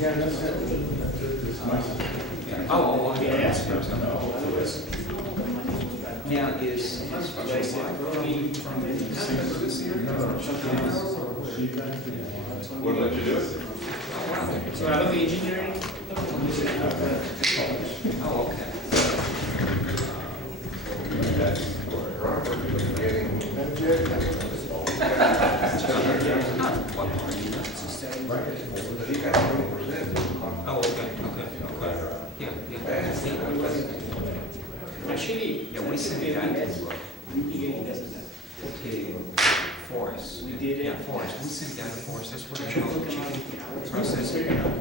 Yeah, that's it. Oh, Yeah, okay. yes. Now, is What did you do? So out of the engineering. Oh, okay. Oh, okay, okay. Yeah, yeah. Actually, Yeah, we sent it out to Forest. We did it. Yeah, Forest. We sent it out to Forest. That's where the whole chicken process.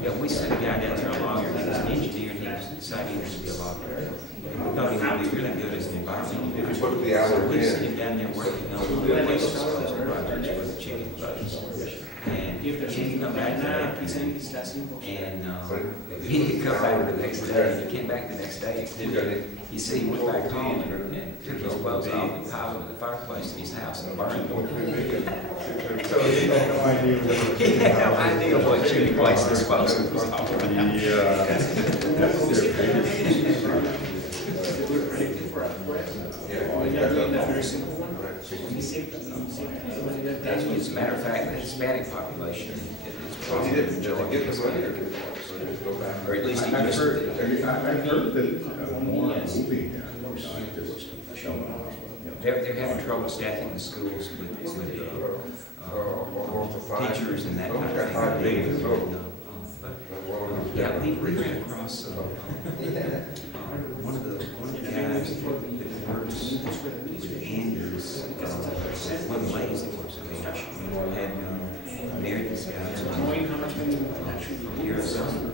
Yeah, we sent a guy down there, a lawyer. He was an engineer, and he was decided he wanted to be a lawyer. We thought he would be really good as an environmental. If you put the hour So we in. sent him down there working on the waste disposal projects for the chicken bugs. And If there's he anything come back right now, to he's that. saying he's asking. And he come back the next day, he came back the next day. He said he went back home and took his clothes off and piled them in the fireplace in his house and burned them. So you have no idea what. He had no idea what chicken waste disposal was all about. We're predicting for upgrade. We got doing that very simple one. As a matter of fact, the Hispanic population is Well, he didn't probably get the money or get the money, so he just go back. or at least he I've used heard, to. I've heard that more are moving now, not just showing off. They're having trouble staffing the schools with teachers and that kind of thing. But, yeah, we ran across one of the guys that works with Andrews, one of the ladies that works with Andrews, had married this guy Knowing how much money we actually from Arizona.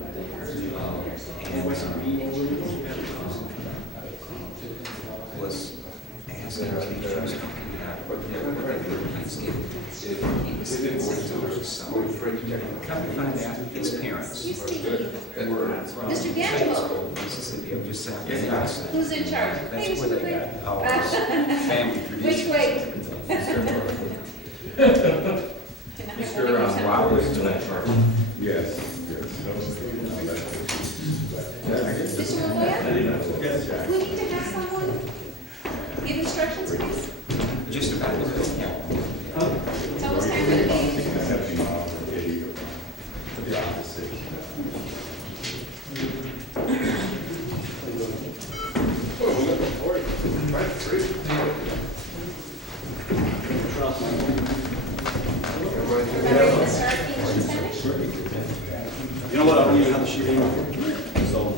And was asking teachers what they were doing Thanksgiving. He was saying come to find out, it's parents. Mr. D'Angelo, Mississippi, I'm just south of Madison. who's in charge? Hey, That's where Mr. they Craig. got all this family tradition. Which way? Mr. Wiley is in charge. Yes, yes. Mr. Montoya? We need to have someone give instructions, please. Just about the middle. Tell us time for the meeting. Are we ready to start English and Spanish? You know what, I don't even have the sheet anymore, so.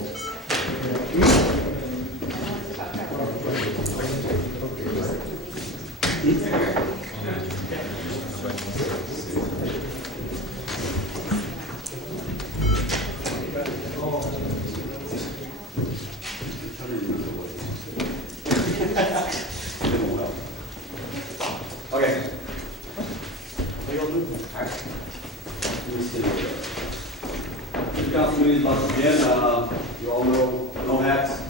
Okay. What y'all do? Let me see. The council meeting, once again, you all know, no hats,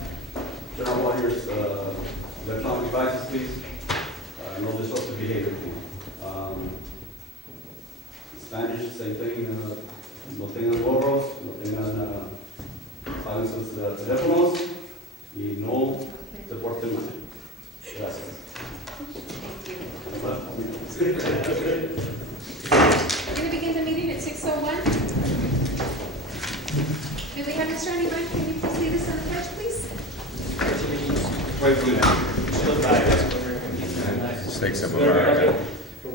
turn on all your electronic devices, please. No disruptive behavior. Spanish, same thing, no tengan gorros, no tengan silencen sus teléfonos y no se porten mal. Gracias. We're going to begin the meeting at 6:01. Do we have Mr. Anibal? Can you please lead us on the pledge, please? Wait, please. Stakes of America.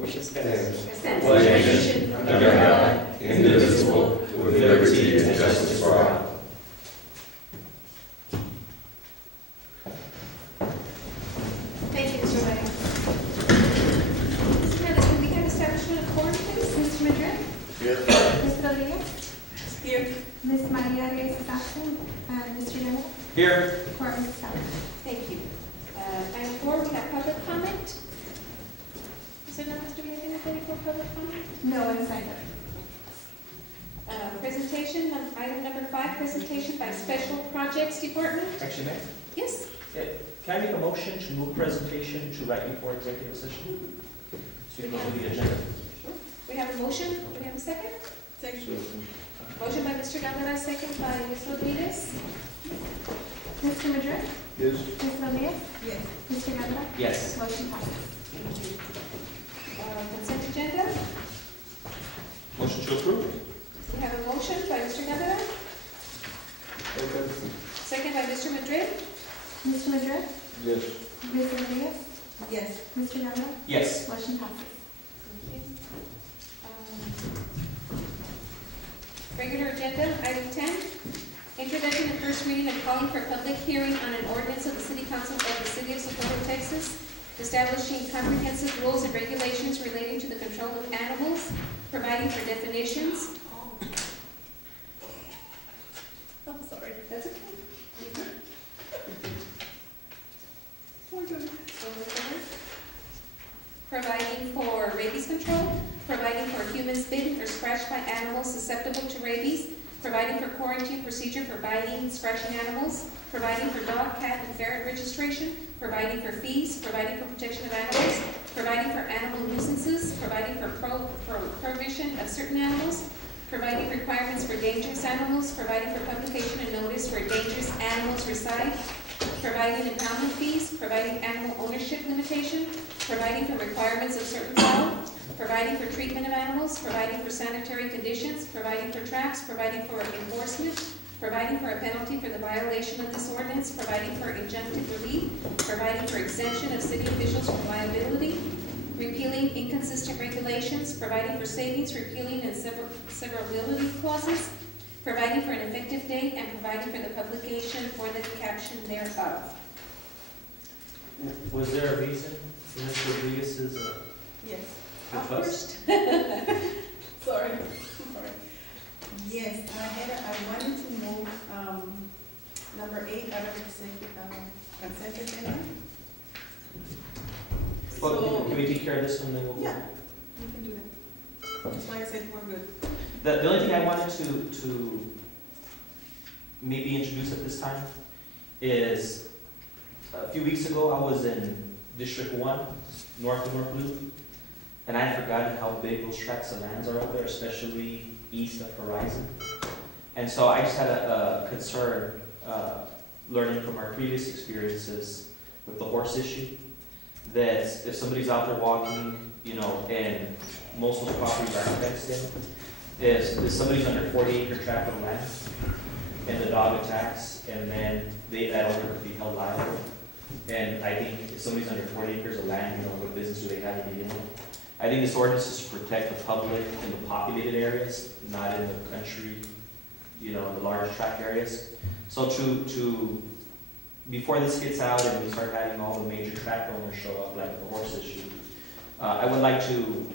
Consent. Under God, indivisible, with liberty and justice for all. Thank you, Mr. Ray. Now, can we have establishment of quorum, please? Mr. Madrid? Here. Ms. Rodriguez? Here. Ms. Maria Reyes is absent, and Mr. Rivera. Here. Quorum is established. Thank you. Item 4, we have public comment. Is there not, do we have anybody for public comment? No one signed up. Presentation, item number 5, presentation by Special Projects Department. Actually, Mayor, Yes? can I make a motion to move presentation to right before executive session? So you go to the agenda. We have a motion. Do we have a second? Second. Motion by Mr. Galvin, second by Ms. Rodriguez. Mr. Madrid? Yes. Ms. Rodriguez? Yes. Mr. Galvin? Yes. Motion passes. Thank you. Consent agenda. Motion to approve? We have a motion by Mr. Galvin, second by Mr. Madrid. Mr. Madrid? Yes. Ms. Rodriguez? Yes. Mr. Galvin? Yes. Motion passes. Thank you. Regular agenda, item 10, introduction and first reading and calling for a public hearing on an ordinance of the City Council of the City of Socorro, Texas, establishing comprehensive rules and regulations relating to the control of animals, providing for definitions. I'm sorry, that's okay. We're good. Providing for rabies control, providing for humans bitten or scratched by animals susceptible to rabies, providing for quarantine procedure for biting, scratching animals, providing for dog, cat, and ferret registration, providing for fees, providing for protection of animals, providing for animal nuisances, providing for prohibition of certain animals, providing requirements for dangerous animals, providing for publication and notice where dangerous animals reside, providing impoundment fees, providing animal ownership limitation, providing for requirements of certain fowl, providing for treatment of animals, providing for sanitary conditions, providing for traps, providing for enforcement, providing for a penalty for the violation of this ordinance, providing for injunctive relief, providing for exemption of city officials from liability, repealing inconsistent regulations, providing for savings, repealing and severability clauses, providing for an effective date, and providing for the publication for the caption thereof. Was there a reason for Ms. Rodriguez's, Yes. request? Sorry. Yes, I wanted to move, number 8 out of the consent agenda. Well, So, can we take care of this one, then we'll? yeah, we can do that. That's why I said we're good. The only thing I wanted to maybe introduce at this time is, a few weeks ago, I was in District 1, north of North Loop, and I had forgotten how big those tracts of lands are out there, especially east of Horizon. And so I just had a concern, learning from our previous experiences with the horse issue, that if somebody's out there walking, you know, and most of those properties aren't fenced in, if somebody's under 40-acre tract of land, and the dog attacks, and then that owner could be held liable. And I think if somebody's under 40 acres of land, you know, what business do they have to begin with? I think this ordinance is to protect the public in the populated areas, not in the country, you know, in the large tract areas. So before this gets out and we start having all the major tract owners show up, like the horse issue, I would like to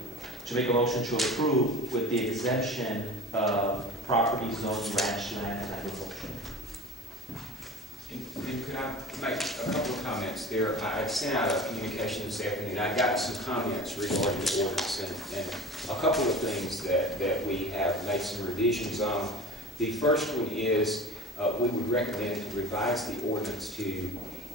make a motion to approve with the exemption of property zoned ranch land and agriculture. And could I make a couple of comments there? I sent out a communication this afternoon. I got some comments regarding the ordinance and a couple of things that we have made some revisions on. The first one is we would recommend to revise the ordinance to,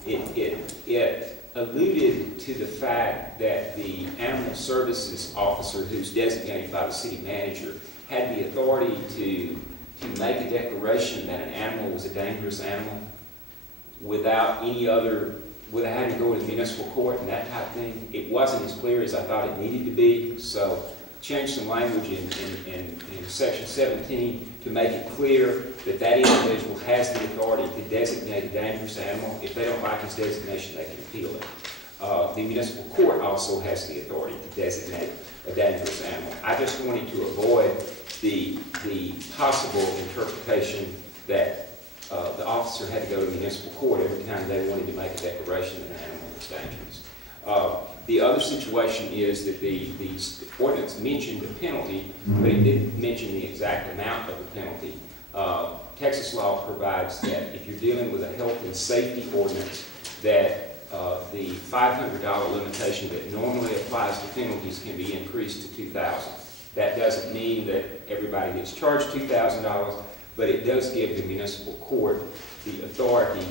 it alluded to the fact that the animal services officer who's designated by the city manager had the authority to make a declaration that an animal was a dangerous animal without having to go to municipal court and that type of thing. It wasn't as clear as I thought it needed to be, so changed some language in section 17 to make it clear that that individual has the authority to designate a dangerous animal. If they don't like his designation, they can appeal it. The municipal court also has the authority to designate a dangerous animal. I just wanted to avoid the possible interpretation that the officer had to go to municipal court every time they wanted to make a declaration that an animal was dangerous. The other situation is that the ordinance mentioned the penalty, but it didn't mention the exact amount of the penalty. Texas law provides that if you're dealing with a health and safety ordinance, that the $500 limitation that normally applies to penalties can be increased to $2,000. That doesn't mean that everybody gets charged $2,000, but it does give the municipal court the authority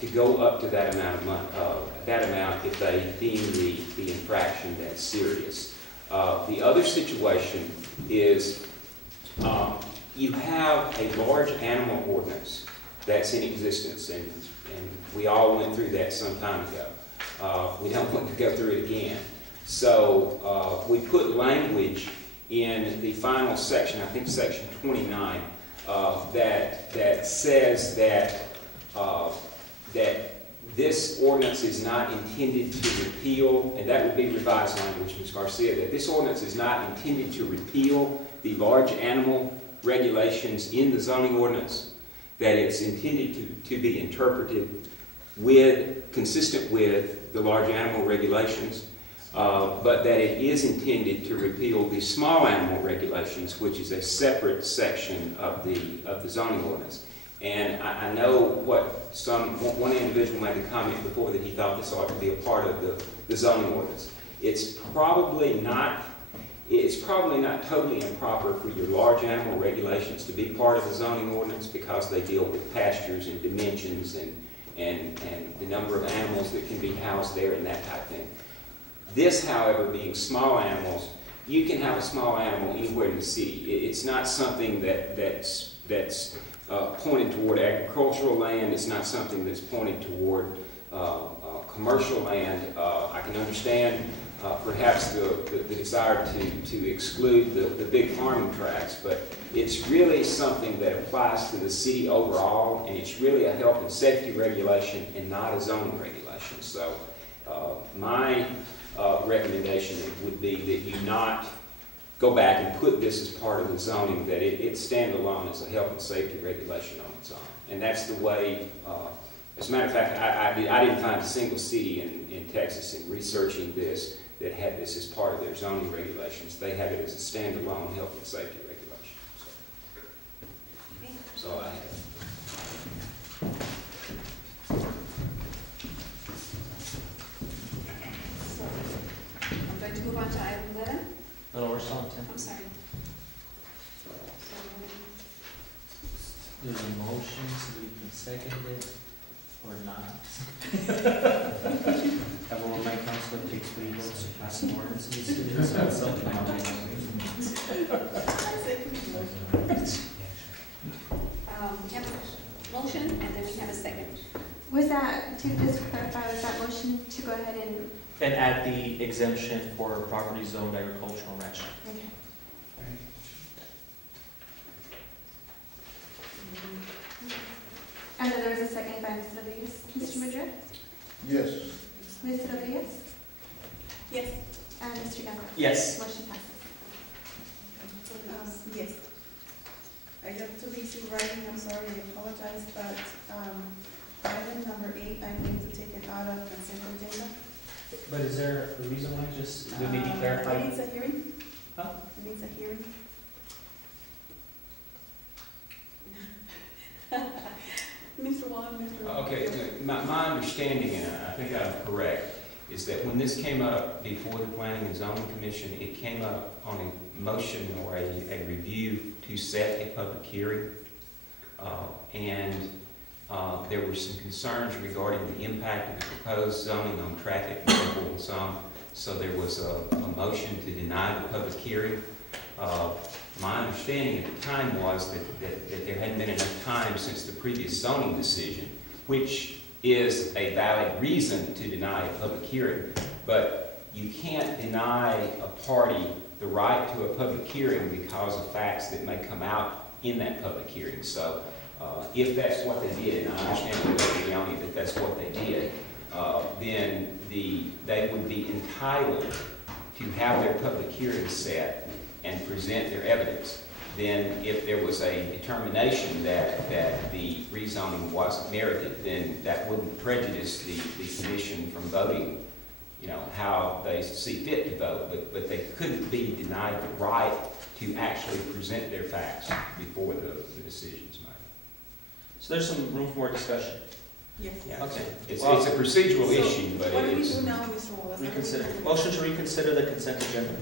to go up to that amount if they deem the infraction that serious. The other situation is you have a large animal ordinance that's in existence, and we all went through that some time ago. We don't want to go through it again. So we put language in the final section, I think section 29, that says that this ordinance is not intended to repeal, and that would be revised language, Ms. Garcia, that this ordinance is not intended to repeal the large animal regulations in the zoning ordinance, that it's intended to be interpreted consistent with the large animal regulations, but that it is intended to repeal the small animal regulations, which is a separate section of the zoning ordinance. And I know one individual made a comment before that he thought this ought to be a part of the zoning ordinance. It's probably not totally improper for your large animal regulations to be part of the zoning ordinance because they deal with pastures and dimensions and the number of animals that can be housed there and that type of thing. This, however, being small animals, you can have a small animal anywhere in the city. It's not something that's pointed toward agricultural land. It's not something that's pointed toward commercial land. I can understand perhaps the desire to exclude the big farming tracts, but it's really something that applies to the city overall, and it's really a health and safety regulation and not a zoning regulation. So my recommendation would be that you not go back and put this as part of the zoning, that it stand alone as a health and safety regulation on its own. And that's the way, as a matter of fact, I didn't find a single city in Texas in researching this that had this as part of their zoning regulations. They have it as a standalone health and safety regulation. So I have. So, I'm going to move on to item 11. No, we're still on 10. I'm sorry. There's a motion, so we can second it or not. Everyone, my council takes 3 votes to pass an ordinance in the city. So that's something I'll make. We have a motion, and then we have a second. Was that, to just clarify, was that motion to go ahead and, And add the exemption for property zoned agricultural ranch. okay. And then there was a second by Ms. Rodriguez. Mr. Madrid? Yes. Ms. Rodriguez? Yes. And Mr. Gamble? Yes. Motion passes. Yes. I got too busy writing, I'm sorry, I apologize, but item number 8, I need to take it out of consent agenda. But is there a reason why just would be clarified? It needs a hearing. Huh? It needs a hearing. Mr. Wong, Mr. Okay, my understanding, and I think I'm correct, is that when this came up before the Planning and Zoning Commission, it came up on a motion or a review to set a public hearing. There were some concerns regarding the impact of the proposed zoning on traffic, people, and so there was a motion to deny the public hearing. My understanding at the time was that there hadn't been enough time since the previous zoning decision, which is a valid reason to deny a public hearing. But you can't deny a party the right to a public hearing because of facts that may come out in that public hearing. So if that's what they did, and I understand from Dr. Leone that that's what they did, then they would be entitled to have their public hearing set and present their evidence. Then if there was a determination that the rezoning wasn't merited, then that wouldn't prejudice the commission from voting, how they see fit to vote, but they couldn't be denied the right to actually present their facts before the decision's made. So there's some room for more discussion. Yes. Yeah, Okay. It's Well, a procedural So, issue, but what do we it's... do now, Mr. Wallace? Reconsider. Motion to reconsider the consent agenda.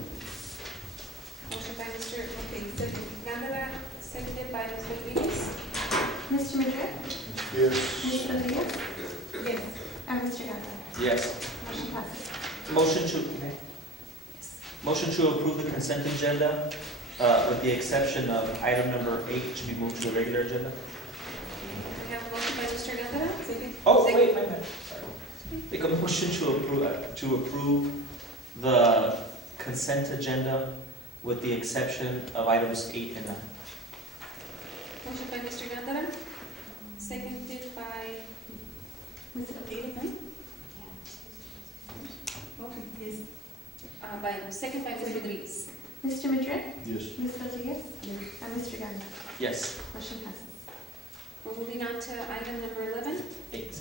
Motion by Mr. Gandara, seconded by Ms. Rodriguez. Mr. Madrid? Yes. Ms. Rodriguez? Yes. And Mr. Gamble? Yes. Motion passes. Motion to approve the consent agenda with the exception of item number 8 to be moved to the regular agenda. We have a motion by Mr. Gondara. Second. Oh, Second. wait, my bad, sorry. Make a motion to approve the consent agenda with the exception of items 8 and 9. Motion by Mr. Gondara, seconded by, Mr. Eight, okay, yes. second by Ms. Rodriguez. Mr. Madrid, Yes. Ms. Rodriguez, Yes. and Mr. Ganda. Yes, Motion passes. We're moving on to item number 11. 8.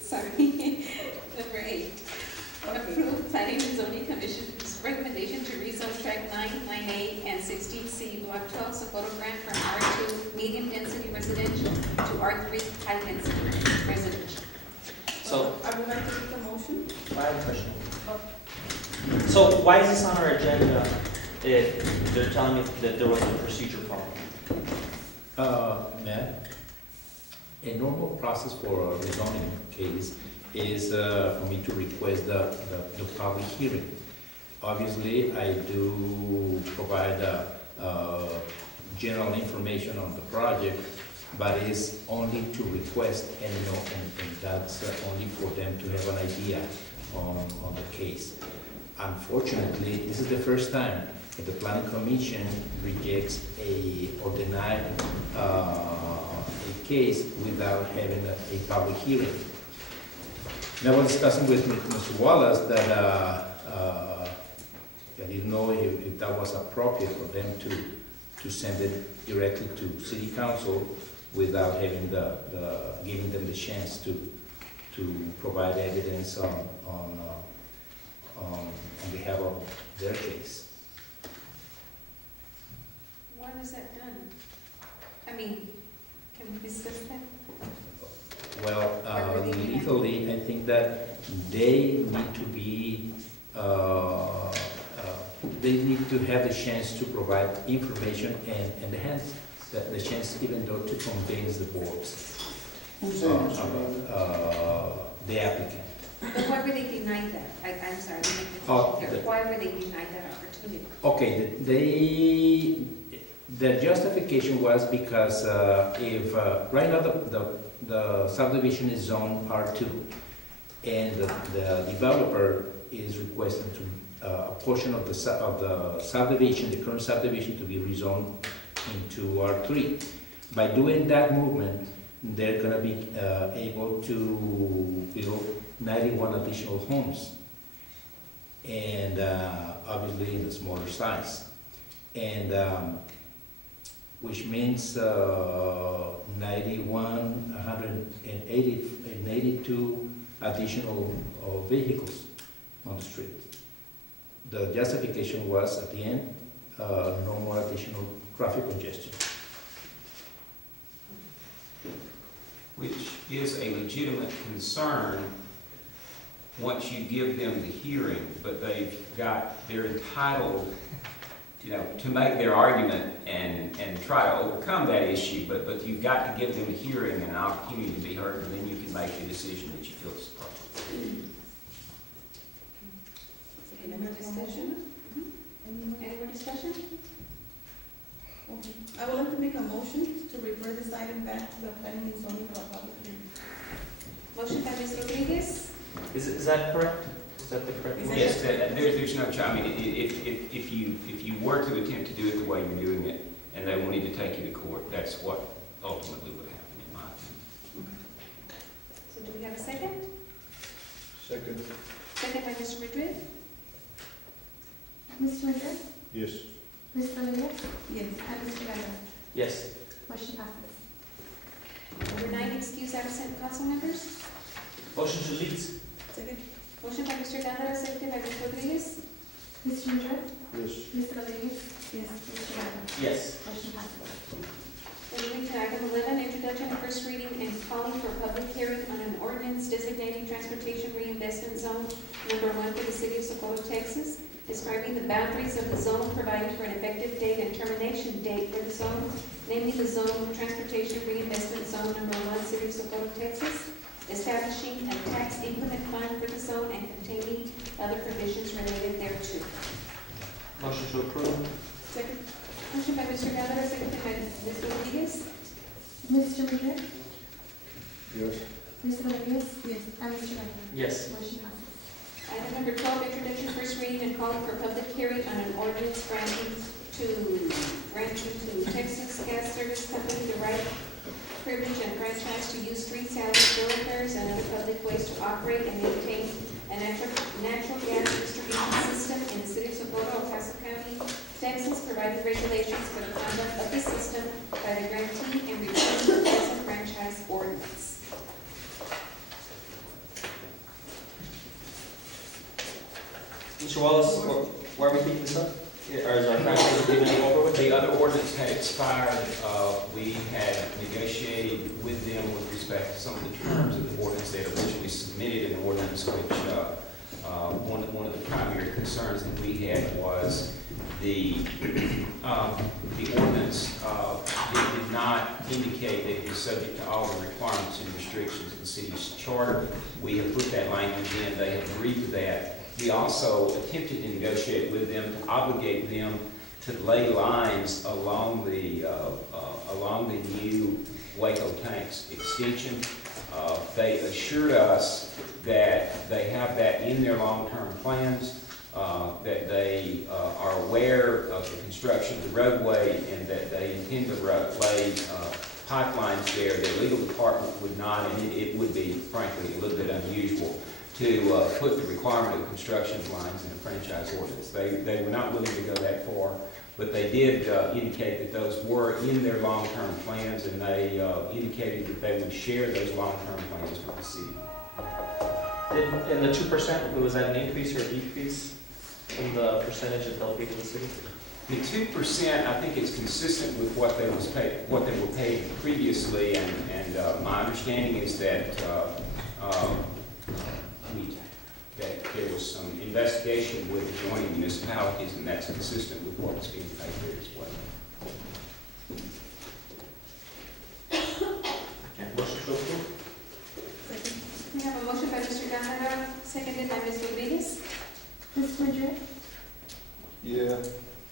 Sorry. Number 8. Approve Planning and Zoning Commission's recommendation to rezone tract 9, 9A, and 16C, Block 12, Socorro Grant from R2 medium density residential to R3 high density residential. So, I would like to make a motion. I have a question. So why is this on our agenda if they're telling me that there was a procedure problem? Matt, a normal process for a rezoning case is for me to request the public hearing. Obviously, I do provide general information on the project, but it's only to request and that's only for them to have an idea on the case. Unfortunately, this is the first time that the planning commission rejects or denies a case without having a public hearing. And I was discussing with Mr. Wallace that I didn't know if that was appropriate for them to send it directly to city council without having giving them the chance to provide evidence on behalf of their case. Why was that done? I mean, can we discuss that? Well, legally, I think that they need to be, they need to have the chance to provide information and hence the chance even though to convince the boards, the applicant. But why were they denied that? I'm sorry, I didn't make the Oh, question here. Why were they denied that opportunity? Okay, the justification was because if, right now the subdivision is zone R2, and the developer is requesting a portion of the subdivision, the current subdivision, to be rezoned into R3. By doing that movement, they're gonna be able to build 91 additional homes, and obviously in the smaller size, and which means 91, 182 additional vehicles on the street. The justification was at the end, no more additional traffic congestion. Which is a legitimate concern once you give them the hearing, but they're entitled, to make their argument and try to overcome that issue, but you've got to give them a hearing and an opportunity to be heard, and then you can make the decision that you feel is appropriate. Any more discussion? Any more discussion? Okay. I would like to make a motion to refer this item back to the planning and zoning for a public hearing. Motion by Ms. Rodriguez. Is that correct? Is that the correct? Is motion? Yes, there's no, I mean, if you were to attempt to do it the way you're doing it, and they wanted to take you to court, that's what ultimately would happen, in my opinion. So do we have a second? Second. Second by Mr. Madrid. Mr. Madrid, Yes. Ms. Rodriguez, Yes. and Mr. Ganda. Yes. Motion passes. Number 9, excuse absent council members. Motion to leave. Second. Motion by Mr. Gondara, seconded by Ms. Rodriguez. Mr. Madrid, Yes. Ms. Rodriguez, Yes. Mr. Ganda. Yes. Motion passes. We're moving to item 11, introduction and first reading and calling for a public hearing on an ordinance designating transportation reinvestment zone number 1 for the city of Socorro, Texas, describing the boundaries of the zone, providing for an effective date and termination date for the zone, naming the zone Transportation Reinvestment Zone number 1, city of Socorro, Texas, establishing a tax increment fund for the zone and containing other provisions related thereto. Motion to approve? Second. Motion by Mr. Guerrero, seconded by Ms. Rodriguez. Mr. Madrid? Yes. Ms. Rodriguez? Yes. And Mr. Guerrero? Yes. Motion passes. Item number 12, introduction, first reading, and calling for public hearing on an ordinance granting to Texas Gas Service Company the right, privilege, and franchise to use streets, alleys, thoroughfares, and other public ways to operate and maintain a natural gas distribution system in the city of Socorro, El Paso County, Texas, providing regulations for the conduct of the system by the grantee and repealing the present franchise ordinance. Mr. Wallace, why are we taking this up? Or is our franchise agreement over with? The other ordinance had expired. We had negotiated with them with respect to some of the terms of the ordinance. They had originally submitted an ordinance which one of the primary concerns that we had was the ordinance did not indicate that it was subject to all the requirements and restrictions of the city's charter. We have put that language in. They have agreed to that. We also attempted to negotiate with them to obligate them to lay lines along the new Waco Tanks extension. They assured us that they have that in their long-term plans, that they are aware of the construction of the roadway, and that they intend to lay pipelines there. Their legal department would not, and it would be, frankly, a little bit unusual to put the requirement of construction of lines in a franchise ordinance. They were not willing to go that far, but they did indicate that those were in their long-term plans, and they indicated that they would share those long-term plans with the city. And the 2%, was that an increase or a decrease in the percentage that they'll pay to the city? The 2%, I think, is consistent with what they were paid previously, and my understanding is that that there was some investigation with adjoining municipalities, and that's consistent with what was being paid there as well. Motion to approve? Second. We have a motion by Mr. Guerrero, seconded by Ms. Rodriguez. Mr. Madrid? Yeah.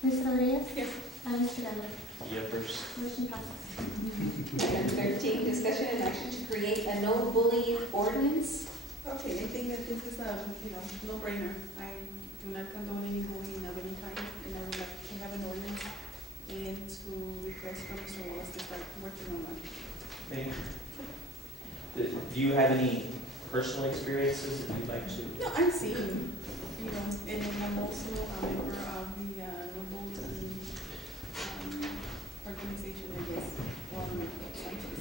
Ms. Rodriguez? Yes. And Mr. Guerrero? Yeah, first. Motion passes. Item 13, discussion and action to create a no bullying ordinance. Okay, I think that this is no-brainer. I do not condone any bullying of any kind, and I would like to have an ordinance and to request from Mr. Wallace to start working on that. Maybe. Do you have any personal experiences that you'd like to? No, I'm seeing, and I'm also a member of the no bullying organization, I guess, on Sanchez.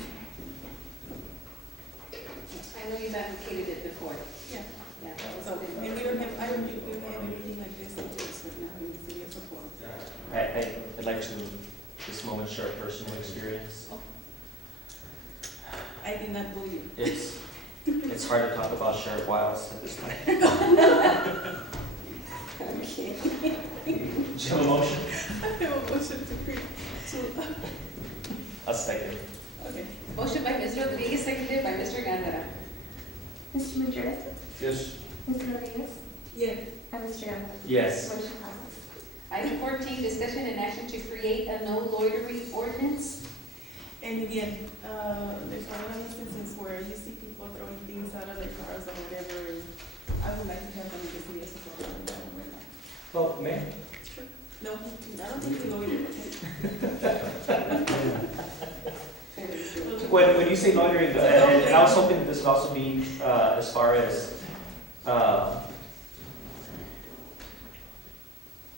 I know you've advocated it before. Yeah. Yeah. So, and we don't have, I don't think we have anything like this in place right now in the city of Socorro. I'd like to, this moment, share a personal experience. I did not bully you. It's hard to talk about Sheriff Wiles at this point. Okay. Do you have a motion? I have a motion to, A second. okay. Motion by Ms. Rodriguez, seconded by Mr. Guerrero. Mr. Madrid? Yes. Ms. Rodriguez? Yes. And Mr. Guerrero? Yes. Motion passes. Item 14, discussion and action to create a no loitering ordinance. And again, there's a lot of instances where you see people throwing things out of their cars or whatever. I would like to have them in the city of Socorro. Well, Mayor? Sure. No, I don't think we go either. When you say loitering, and I was hoping that this would also be as far as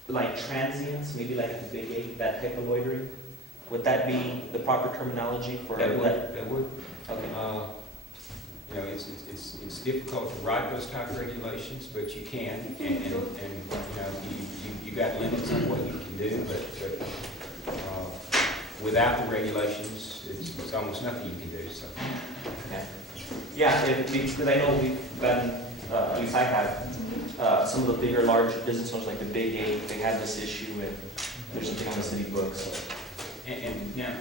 like transients, maybe like the Big Eight, that type of loitering. Would that be the proper terminology for That that? would. Okay. It's difficult to write those type of regulations, but you can, and you got limits on what you can do, but without the regulations, it's almost nothing you can do, so. Okay. Yeah, because I know we've gotten, at least I have, some of the bigger, larger business owners like the Big Eight, they have this issue and there's something on the city books. So. And now,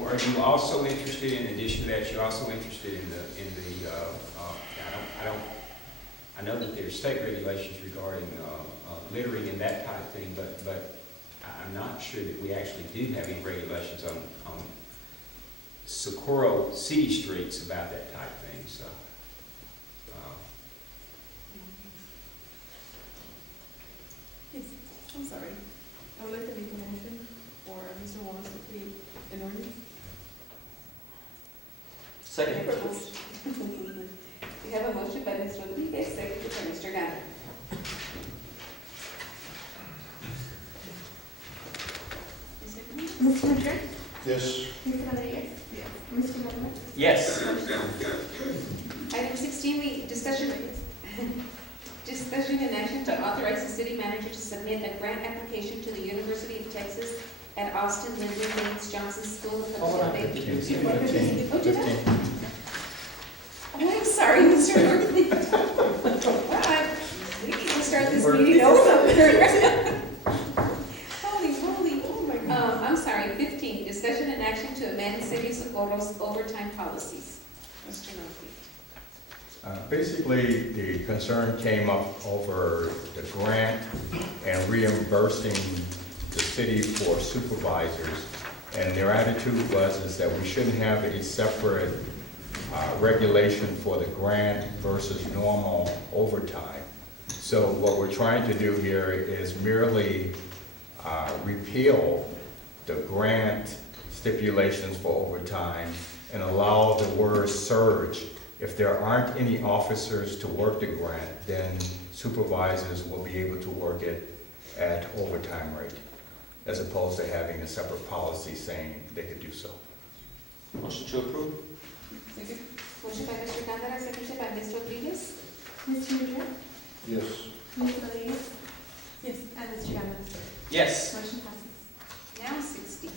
are you also interested, in addition to that, you're also interested in the, I know that there's state regulations regarding littering and that type of thing, but I'm not sure that we actually do have any regulations on Socorro city streets about that type of thing, so. Yes, I'm sorry. I would like to make a motion for Mr. Wallace to create an ordinance. Second. We have a motion by Ms. Rodriguez, seconded by Mr. Gander. Mr. Madrid? Yes. Mr. Rodriguez? Yes. Mr. Garza? Yes. Item 16, discussion and action to authorize the city manager to submit a grant application to the University of Texas at Austin Lyndon Baines Johnson School of Hold on. Public Affairs. 15. Oh, did I? Oh, I'm sorry, Mr. Norton. Wow, we need to start this meeting over. Holy, oh my God. I'm sorry, 15, discussion and action to amend City of Socorro's overtime policies. Mr. Norton. Basically, the concern came up over the grant and reimbursing the city for supervisors. And their attitude is that we shouldn't have a separate regulation for the grant versus normal overtime. So what we're trying to do here is merely repeal the grant stipulations for overtime and allow the word surge. If there aren't any officers to work the grant, then supervisors will be able to work it at overtime rate, as opposed to having a separate policy saying they could do so. Motion to approve? Second. Motion by Mr. Cándara, seconded by Ms. Rodriguez. Mr. Madrid? Yes. Mr. Rodriguez? Yes. And Mr. Garza? Yes. Motion passes. Now 60,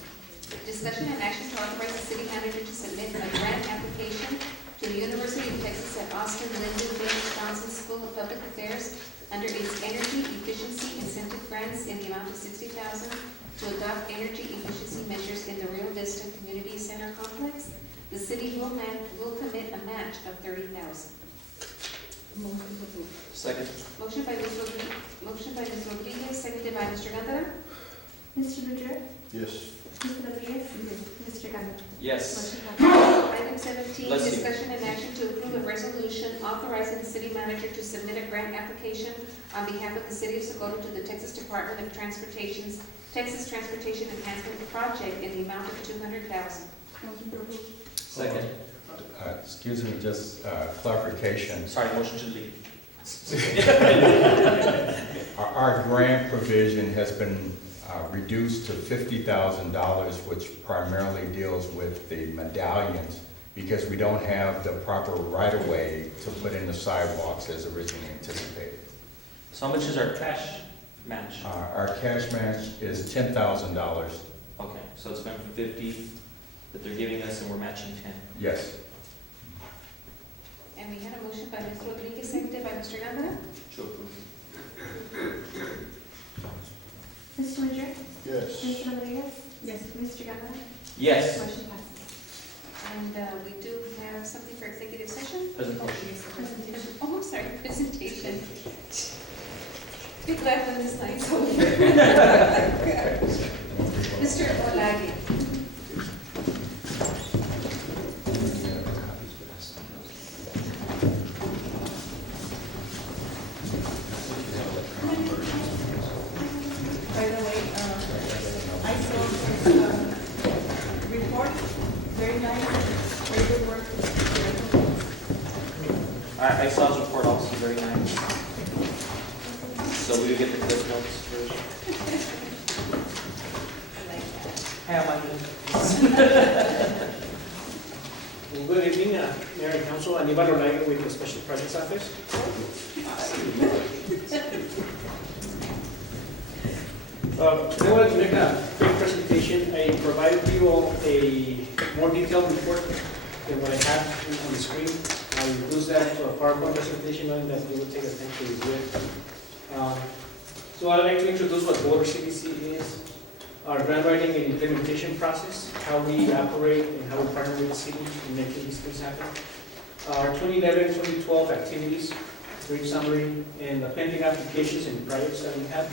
discussion and action to authorize the city manager to submit a grant application to the University of Texas at Austin Lyndon Baines Johnson School of Public Affairs under its energy efficiency incentive grants in the amount of $60,000 to adopt energy efficiency measures in the Rio Vista Community Center complex. The city will commit a match of $30,000. Motion to approve. Second. Motion by Ms. Rodriguez, seconded by Mr. Cándara. Mr. Madrid? Yes. Mr. Rodriguez? Mr. Garza? Yes. Motion passes. Item 17, Bless you. discussion and action to approve a resolution authorizing the city manager to submit a grant application on behalf of the city of Socorro to the Texas Department of Transportation's Texas Transportation Enhancement Project in the amount of $200,000. Motion to approve. Second. Excuse me, just clarification. Sorry, motion to delete. Our grant provision has been reduced to $50,000, which primarily deals with the medallions, because we don't have the proper right-of-way to put in the sidewalks as originally anticipated. So how much is our cash match? Our cash match is $10,000. Okay, so it's going from 50 that they're giving us and we're matching 10. Yes. And we had a motion by Ms. Rodriguez, seconded by Mr. Cándara. To approve. Mr. Madrid? Yes. Mr. Rodriguez? Yes. Mr. Garza? Yes. Motion passes. And we do have something for executive session. Presentation. Presentation. Oh, I'm sorry, presentation. Be glad when this night's over. Mr. Olagi. By the way, I saw his report, very nice, very good work. I saw his report also, very nice. So we would get the Cliff Notes version. I like that. Hey, I'm Well, good evening, Mayor and Council. Aníbal Olague with the Special Projects Office. Today I wanted to make a quick presentation. I provided you all a more detailed report than what I have on the screen. I'll use that to a PowerPoint presentation, knowing that you will take the time to review it. So I'd like to introduce what Voter CDC is. our grant writing and implementation process, how we operate and how we partner with the city in making these things happen. Our 2011-2012 activities, brief summary, and the pending applications and projects that we have,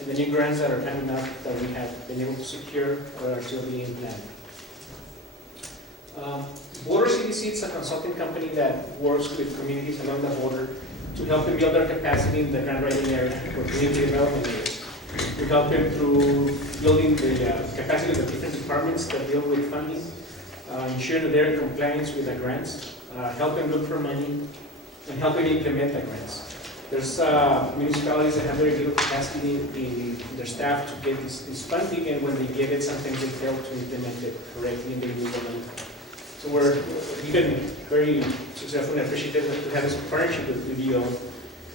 and the new grants that are coming up that we have been able to secure or are still being planned. Border CDC is a consulting company that works with communities along the border to help them build their capacity in the grant writing area or community development areas. We help them through building the capacity of the different departments that deal with funding, ensure that they're in compliance with the grants, help them look for money, and help them implement the grants. There's municipalities that have very little capacity in their staff to get this funding, and when they get it, sometimes they fail to implement it correctly and they lose the money. So we've been very successful and appreciative to have this partnership with you all,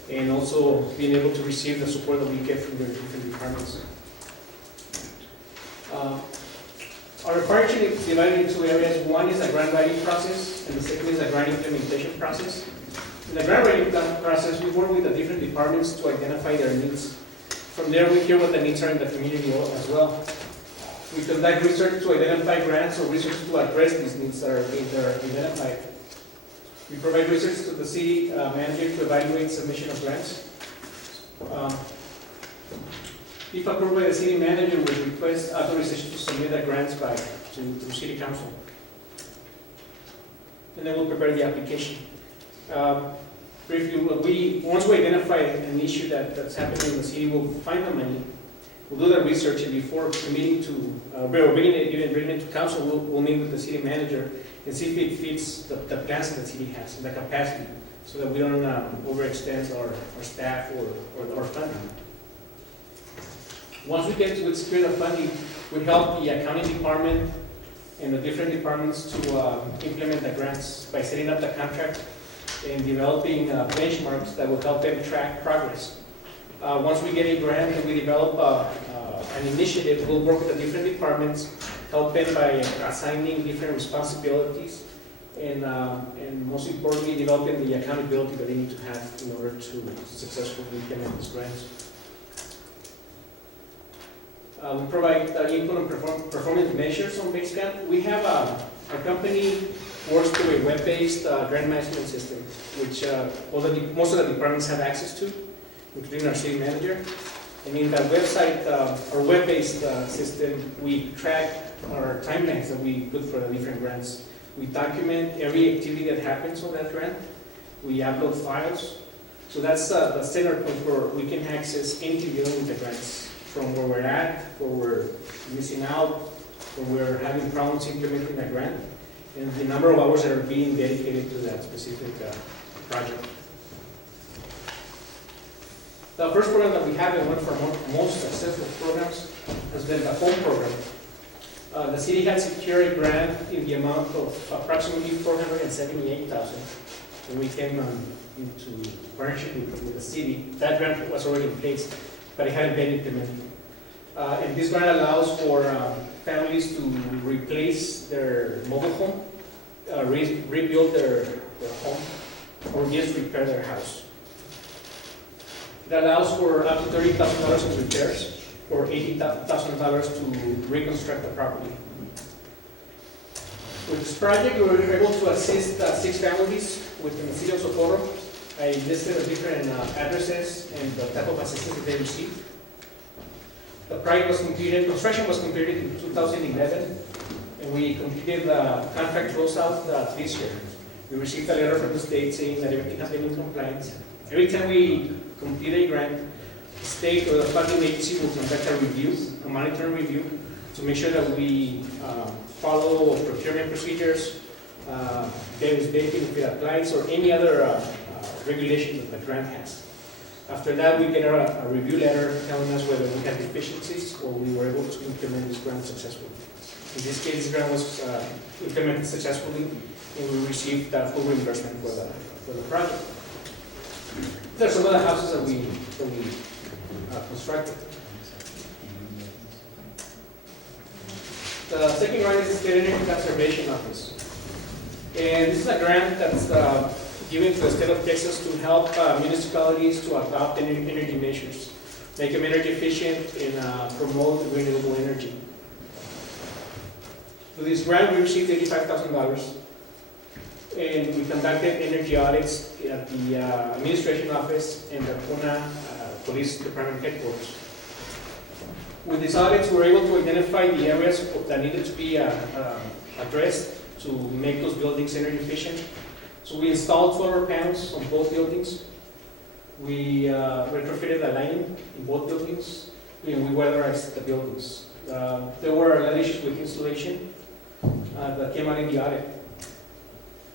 and also being able to receive the support that we get from the different departments. Our partnership is divided into two areas. One is a grant writing process, and the second is a grant implementation process. In the grant writing process, we work with the different departments to identify their needs. From there, we hear what the needs are in the community as well. We conduct research to identify grants or research to address these needs that are identified. We provide research to the city manager to evaluate submission of grants. If approved by the city manager, we request authorization to submit the grants to city council. And then we'll prepare the application. Briefly, once we identify an issue that's happening in the city, we'll find the money. We'll do the research, and before bringing it to council, we'll meet with the city manager and see if it fits the plans that the city has and the capacity, so that we don't overextend our staff or our funding. Once we get to secure the funding, we help the accounting department and the different departments to implement the grants by setting up the contract and developing benchmarks that will help them track progress. Once we get a grant and we develop an initiative, we'll work with the different departments, help them by assigning different responsibilities, and most importantly, developing the accountability that they need to have in order to successfully implement these grants. We provide input and performance measures on Basecamp. We have a company works through a web-based grant management system, which most of the departments have access to, including our city manager. And in that website, our web-based system, we track our timelines that we put for the different grants. We document every activity that happens on that grant. We upload files. So that's the center point where we can access anything dealing with the grants, from where we're at, where we're missing out, where we're having problems implementing the grant, and the number of hours that are being dedicated to that specific project. The first program that we have, and one of our most successful programs, has been the home program. The city had secured a grant in the amount of approximately $478,000, and we came into partnership with the city. That grant was already in place, but it hadn't been implemented. And this grant allows for families to replace their mobile home, rebuild their home, or just repair their house. It allows for up to $30,000 in repairs or $80,000 to reconstruct the property. With this project, we were able to assist 6 families within the city of Socorro. I listed the different addresses and the type of assistance that they received. The project was completed, construction was completed in 2011, and we completed the contract closeout this year. We received a letter from the state saying that everything has been in compliance. Every time we complete a grant, the state or the funding agency will conduct a review, a monitoring review, to make sure that we follow procurement procedures, if it applies, or any other regulations that the grant has. After that, we get a review letter telling us whether we had deficiencies or we were able to implement this grant successfully. In this case, this grant was implemented successfully, and we received full reimbursement for the project. There are some other houses that we constructed. The second grant is the State Energy Conservation Office. And this is a grant that's given to the state of Texas to help municipalities to adopt energy measures. make them energy efficient, and promote renewable energy. With this grant, we received $85,000, and we conducted energy audits at the administration office and the Puna Police Department headquarters. With these audits, we were able to identify the areas that needed to be addressed to make those buildings energy efficient. So we installed solar panels on both buildings. We retrofitted the lighting in both buildings, and we weatherized the buildings. There were a lot of issues with installation that came out in the audit.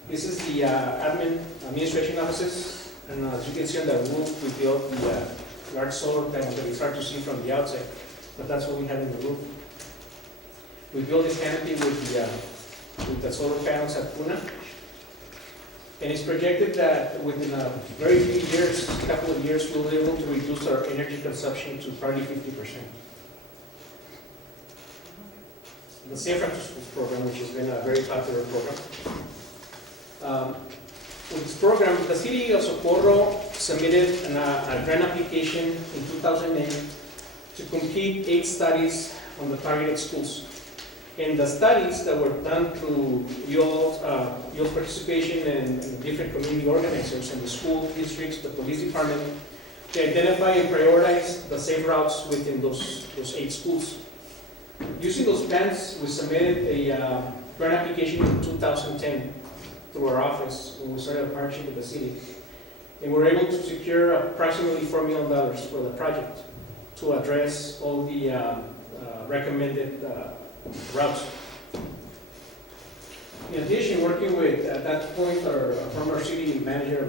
This is the administration offices, and as you can see on the roof, we built the large solar panels that it's hard to see from the outside, but that's what we had in the roof. We built this canopy with the solar panels at Puna. And it's projected that within a very few years, a couple of years, we'll be able to reduce our energy consumption to probably 50%. The San Francisco program, which has been a very popular program. With this program, the city of Socorro submitted a grant application in 2008 to complete 8 studies on the targeted schools. And the studies that were done through y'all's participation and different community organizers and the school districts, the police department, they identify and prioritize the safe routes within those 8 schools. Using those plans, we submitted a grant application in 2010 through our office when we started a partnership with the city. And we were able to secure approximately $4 million for the project to address all the recommended routes. In addition, working with, at that point, our former city manager,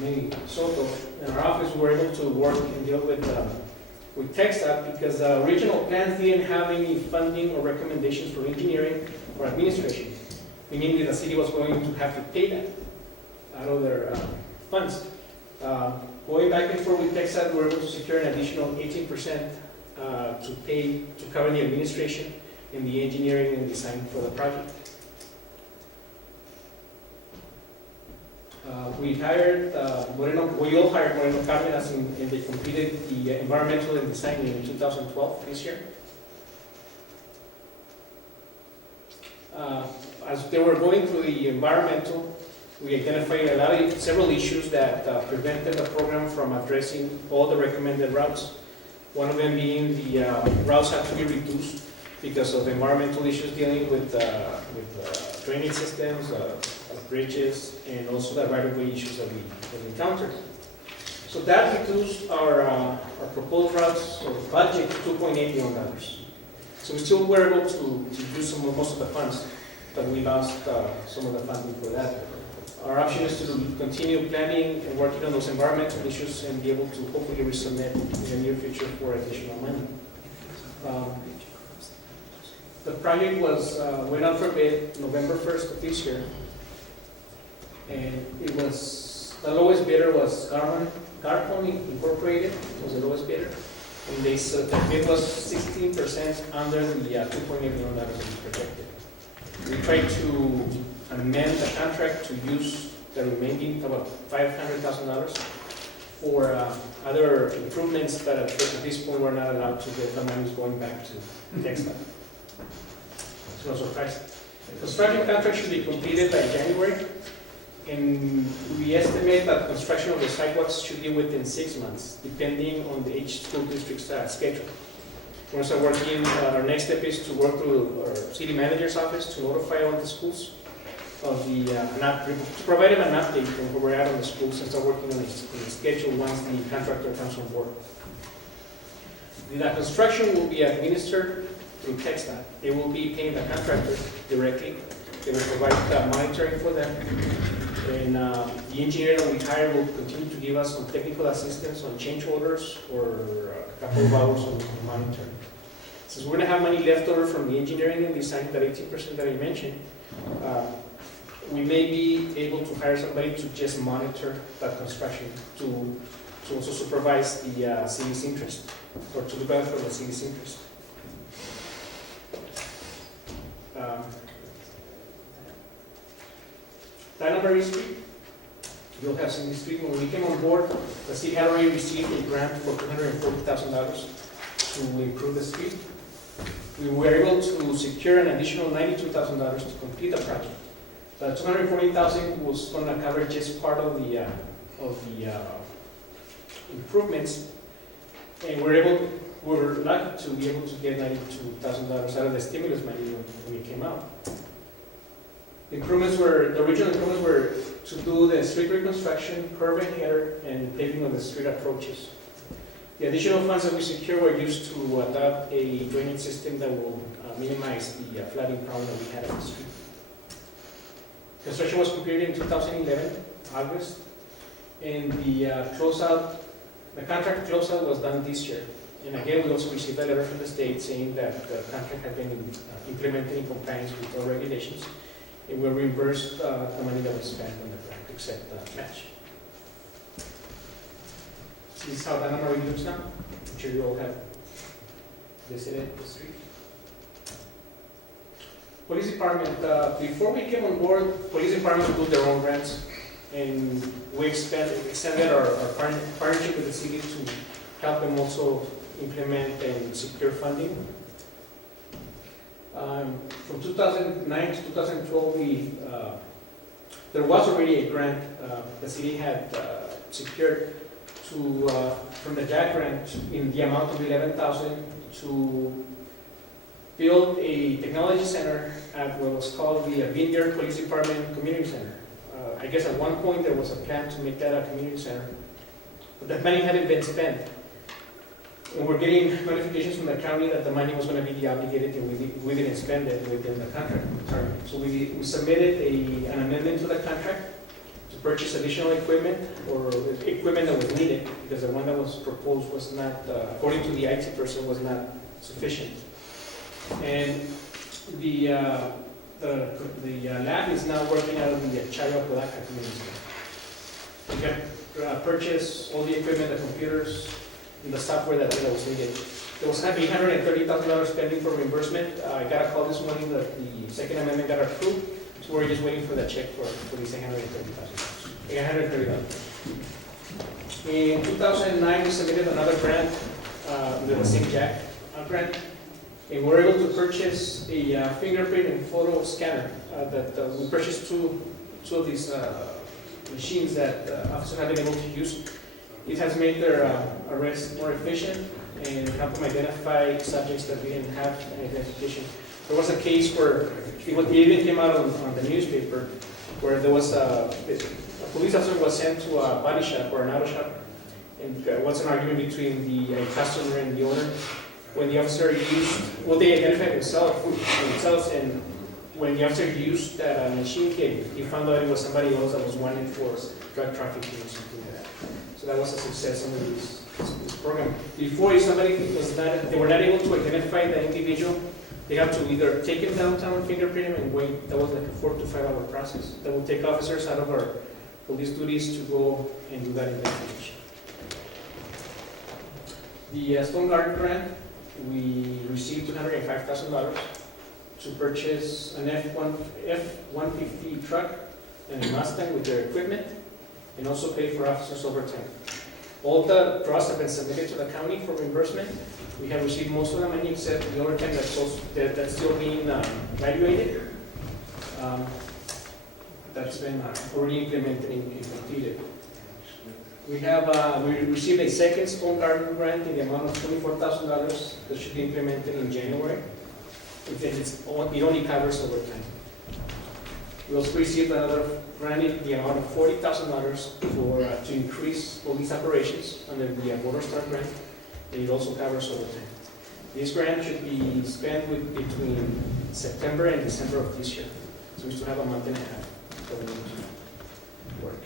Manny Soto, in our office, we were able to work and deal with TxDOT because the original plans didn't have any funding or recommendations for engineering or administration. Meaning that the city was going to have to pay that out of their funds. Going back and forth with TxDOT, we were able to secure an additional 18% to cover the administration in the engineering and design for the project. We all hired Moreno Cárdenas and they completed the environmental and design in 2012, this year. As they were going through the environmental, we identified several issues that prevented the program from addressing all the recommended routes. One of them being the routes had to be reduced because of environmental issues dealing with drainage systems, bridges, and also the right-of-way issues that we encountered. So that reduced our proposed routes or budget to $2.8 million. So we still were able to use most of the funds, but we lost some of the funding for that. Our option is to continue planning and working on those environmental issues and be able to hopefully resubmit in the near future for additional money. The project went out for bid November 1st of this year, and the lowest bidder was Garpon Incorporated, was the lowest bidder, and the bid was 16% under the $2.8 million that was projected. We tried to amend the contract to use the remaining about $500,000 for other improvements that at this point we're not allowed to get the money going back to TxDOT. It's no surprise. The construction contract should be completed by January, and we estimate that construction of the sidewalks should be within 6 months, depending on each school district's schedule. We're also working, our next step is to work through our city manager's office to notify all the schools of to provide them an update on where we're at on the schools and start working on the schedule once the contractor comes on board. The construction will be administered through TxDOT. They will be paying the contractor directly. They will provide monitoring for them. And the engineer that we hire will continue to give us some technical assistance on change orders or a couple of hours on monitoring. Since we're going to have money left over from the engineering and design, that 18% that I mentioned, we may be able to hire somebody to just monitor that construction, to also supervise the city's interest, or to look out for the city's interest. Dana Street, to build Half City Street. When we came on board, the city had already received a grant for $240,000 to improve the street. We were able to secure an additional $92,000 to complete the project. The $240,000 was going to cover just part of the improvements, and we're lucky to be able to get $92,000 out of the stimulus money when it came out. The original improvements were to do the street reconstruction, curb and header, and paving of the street approaches. The additional funds that we secured were used to adopt a drainage system that will minimize the flooding problem that we had on the street. Construction was completed in 2011, August, and the contract closeout was done this year. And again, we also received a letter from the state saying that the contract had been implemented in compliance with all regulations, and we reimbursed the money that was spent on the grant, except the match. This is how Dana Marie looks now. I'm sure you all have visited the street. Police department, before we came on board, police department do their own grants, and we extended our partnership with the city to help them also implement and secure funding. From 2009 to 2012, there was already a grant the city had secured from the JAG grant in the amount of $11,000 to build a technology center at what was called the Vineyard Police Department Community Center. I guess at one point there was a plan to make that a community center, but that money hadn't been spent. And we're getting notifications from the county that the money was going to be deobligated and we didn't spend it within the contract. Sorry. So we submitted an amendment to the contract to purchase additional equipment or equipment that was needed because the one that was proposed was not, according to the IT person, was not sufficient. And the lab is now working out of the Chayo Apodaca community. We can purchase all the equipment, the computers, and the software that was needed. There was $830,000 spending for reimbursement. I got a call this morning that the second amendment got approved, so we're just waiting for the check for these $830,000. In 2009, we submitted another grant, the St. Jack grant. And we're able to purchase a fingerprint and photo scanner we purchased two of these machines that officers have been able to use. It has made their arrest more efficient and help them identify subjects that we didn't have an identification. There was a case where it even came out on the newspaper where there was a police officer was sent to a body shop or an auto shop, and there was an argument between the customer and the owner. When the officer they identified themselves, and when the officer used that machine kit, he found out it was somebody else that was wanted for drug trafficking or something like that. So that was a success under this program. Before, if somebody they were not able to identify the individual, they have to either take him downtown, fingerprint him, and wait. That was like a 4 to 5 hour process. That would take officers out of our police duties to go and do that investigation. The Stone Garden grant, we received $205,000 to purchase an F-150 truck and a Mustang with their equipment, and also pay for officers' overtime. All the draws have been submitted to the county for reimbursement. We have received most of the money except the overtime that's still being evaluated. That's been already implemented and completed. We received a second Stone Garden grant in the amount of $24,000 that should be implemented in January. It only covers overtime. We also received another grant in the amount of $40,000 to increase police operations under the Border Star grant, and it also covers overtime. This grant should be spent between September and December of this year, so we still have a month and a half for the work.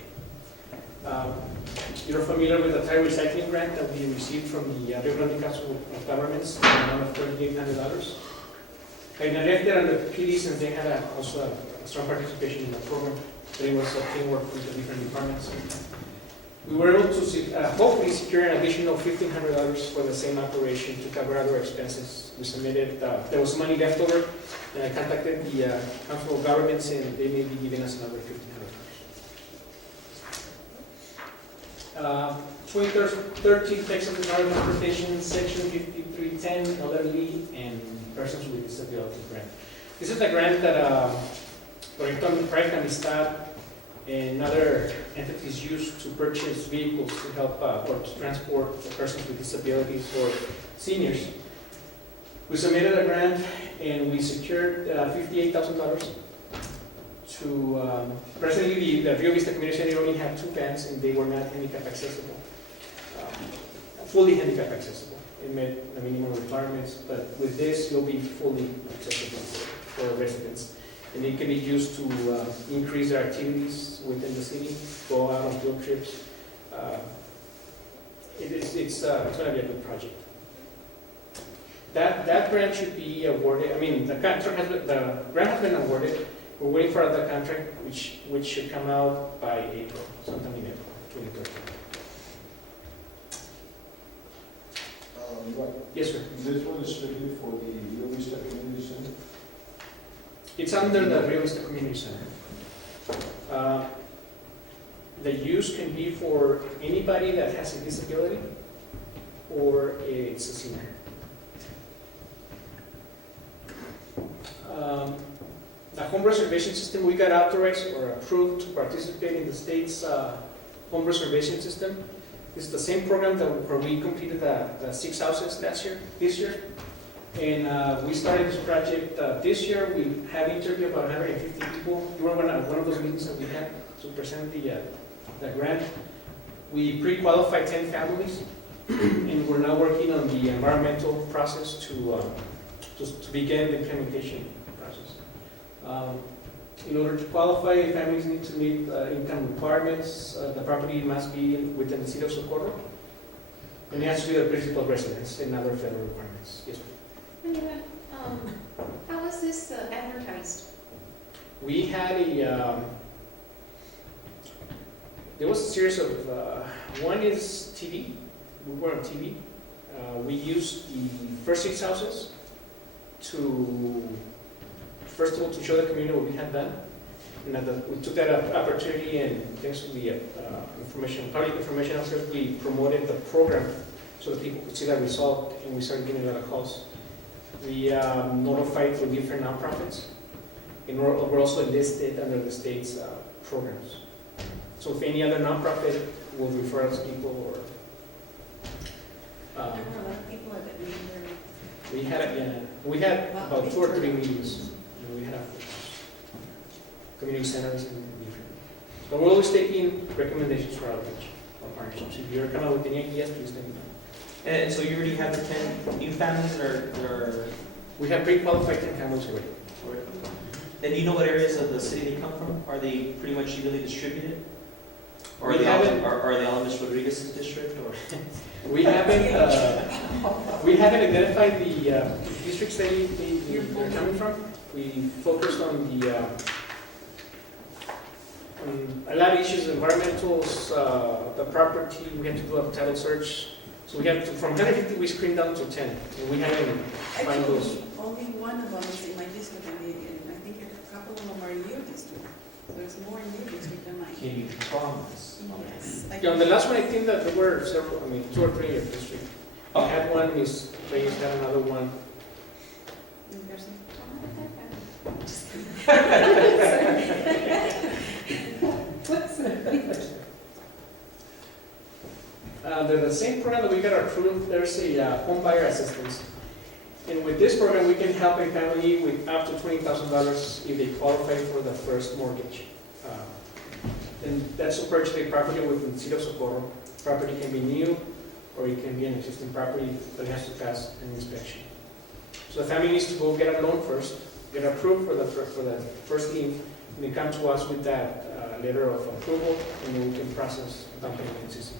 You're familiar with the tire recycling grant that we received from the Rio Grande Council of Governments in the amount of $3,800. And I left it on the PD since they had also a strong participation in the program, but it was a teamwork with the different departments. We were able to hopefully secure an additional $1,500 for the same operation to cover other expenses. We submitted, there was money left over, and I contacted the Council of Governments, and they may be giving us another $1,500. 2013 Texas Department of Transportation, Section 5310, elderly and persons with disabilities grant. This is the grant that Project Amistad and other entities use to purchase vehicles to help or to transport persons with disabilities or seniors. We submitted a grant and we secured $58,000 to, presently the Rio Vista Community Center only had 2 vans and they were not handicap accessible, fully handicap accessible. It met the minimum requirements, but with this, you'll be fully accessible for residents. And it can be used to increase their activities within the city, go out on field trips. It's going to be a good project. That grant should be awarded. I mean, the grant has been awarded. We're waiting for the contract, which should come out by April, sometime in April 2013. Yes, sir. This one is strictly for the Rio Vista Community Center? It's under the Rio Vista Community Center. The use can be for anybody that has a disability or it's a senior. The home reservation system, we got authorized or approved to participate in the state's home reservation system. It's the same program where we completed the 6 houses this year. And we started this project this year. We have interviewed about 150 people. You were one of those meetings that we had to present the grant. We pre-qualified 10 families, and we're now working on the environmental process to begin the implementation process. In order to qualify, families need to meet income requirements. The property must be within the city of Socorro, and it has to be the principal residence and other federal requirements. Yes, ma'am. How was this advertised? We had there was a series of, one is TV. We were on TV. We used the first 6 houses to, first of all, to show the community what we had done. And we took that opportunity, and thanks to the public information officers, we promoted the program so that people could see that result, and we started getting a lot of calls. We notified through different nonprofits, and we're also listed under the state's programs. So if any other nonprofit will refer us people, or There were a lot of people at that meeting where we had about 2 or 3 meetings. And we had community centers and different. But we're always taking recommendations for outreach or partnerships. If you're coming with any ideas, please let me know. And so you already have the 10 new families, or We have pre-qualified 10 families already. and do you know what areas of the city they come from? Are they pretty much evenly distributed? Or We haven't- are they all in Mr. Rodriguez's district, or? We haven't identified the districts they're coming from. We focused on a lot of issues, environmentals, the property. We had to do a title search. So we have to, from 150, we screened down to 10. And we haven't found those. actually, only one of them is in my district, and I think a couple of them are in your district. There's more in your district than mine. Can you promise? Yes. Yeah, on the last one, I think that there were several, 2 or 3 in your district. I had one, Miss Reyes had another one. In person. They're the same program that we got approved. There's a home buyer assistance. And with this program, we can help a family with up to $20,000 if they qualify for the first mortgage. And that's to purchase a property within the city of Socorro. Property can be new, or it can be an existing property, but it has to pass an inspection. So the family needs to go get a loan first, get approved for the first lien, and then come to us with that letter of approval, and then we can process down payment assistance.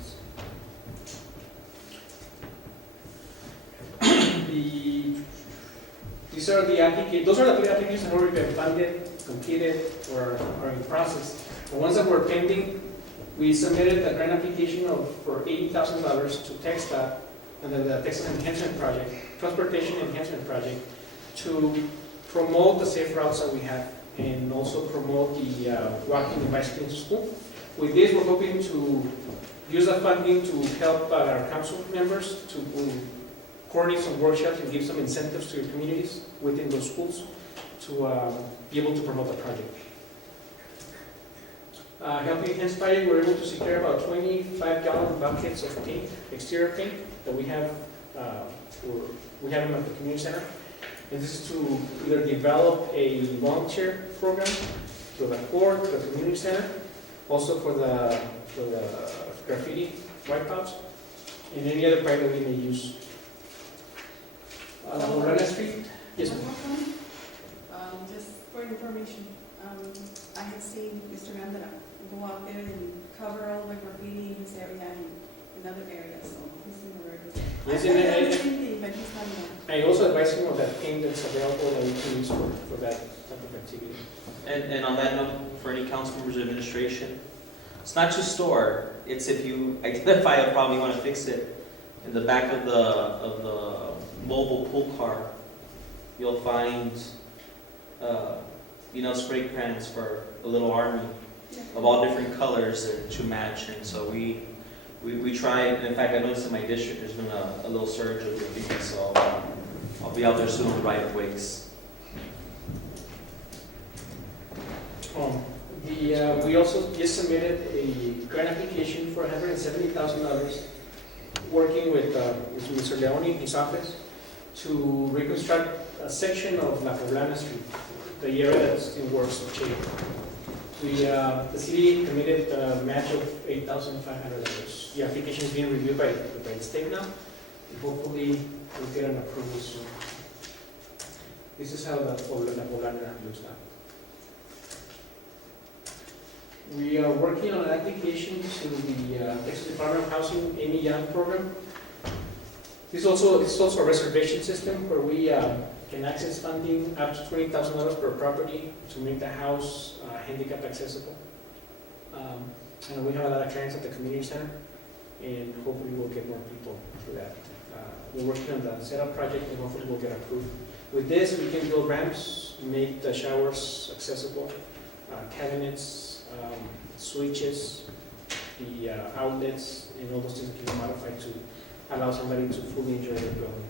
Those are the applications that already been funded, completed, or are in process. The ones that were pending, we submitted a grant application for $80,000 to TxDOT under the Texas Enhancement Project, Transportation Enhancement Project, to promote the safe routes that we have and also promote the walking and bicycling to school. With this, we're hoping to use that funding to help our council members to coordinate some workshops and give some incentives to your communities within those schools to be able to promote the project. Helping Hands Project, we're able to secure about 25-gallon buckets of paint, exterior paint, that we have them at the community center. And this is to either develop a volunteer program to the court, to the community center, also for the graffiti wipeouts, and any other part that we may use. Lorena Street, yes, One ma'am. more comment. Just for information, I have seen Mr. Gandara go out there and cover all the graffiti in his area and in other areas, so he's in the very good. Yes, I and have I- done the same thing, but he's not there. I also advise him of that paint that's available that we can use for that type of activity. And on that note, for any council members or administration, it's not to store, it's if you identify a problem, you want to fix it. In the back of the mobile pool car, you'll find, spray crayons for a little army of all different colors to match. And so we try, and in fact, I noticed in my district, there's been a little surge of graffiti, so I'll be out there soon with riot wigs. We also just submitted a grant application for $170,000, working with Mr. Leone in his office, to reconstruct a section of La Poblana Street, the area that's in worse shape. The city committed a match of $8,500. The application is being reviewed by the state now, and hopefully we'll get an approval soon. This is how La Poblana looks now. We are working on an application to the Texas Department of Housing Amy Young program. This is also a reservation system where we can access funding up to $20,000 per property to make the house handicap accessible. And we have a lot of clients at the community center, and hopefully we'll get more people for that. We're working on the setup project, and hopefully we'll get approved. With this, we can build ramps, make the showers accessible, cabinets, switches, the outlets, and all those things can be modified to allow somebody to fully enjoy their building.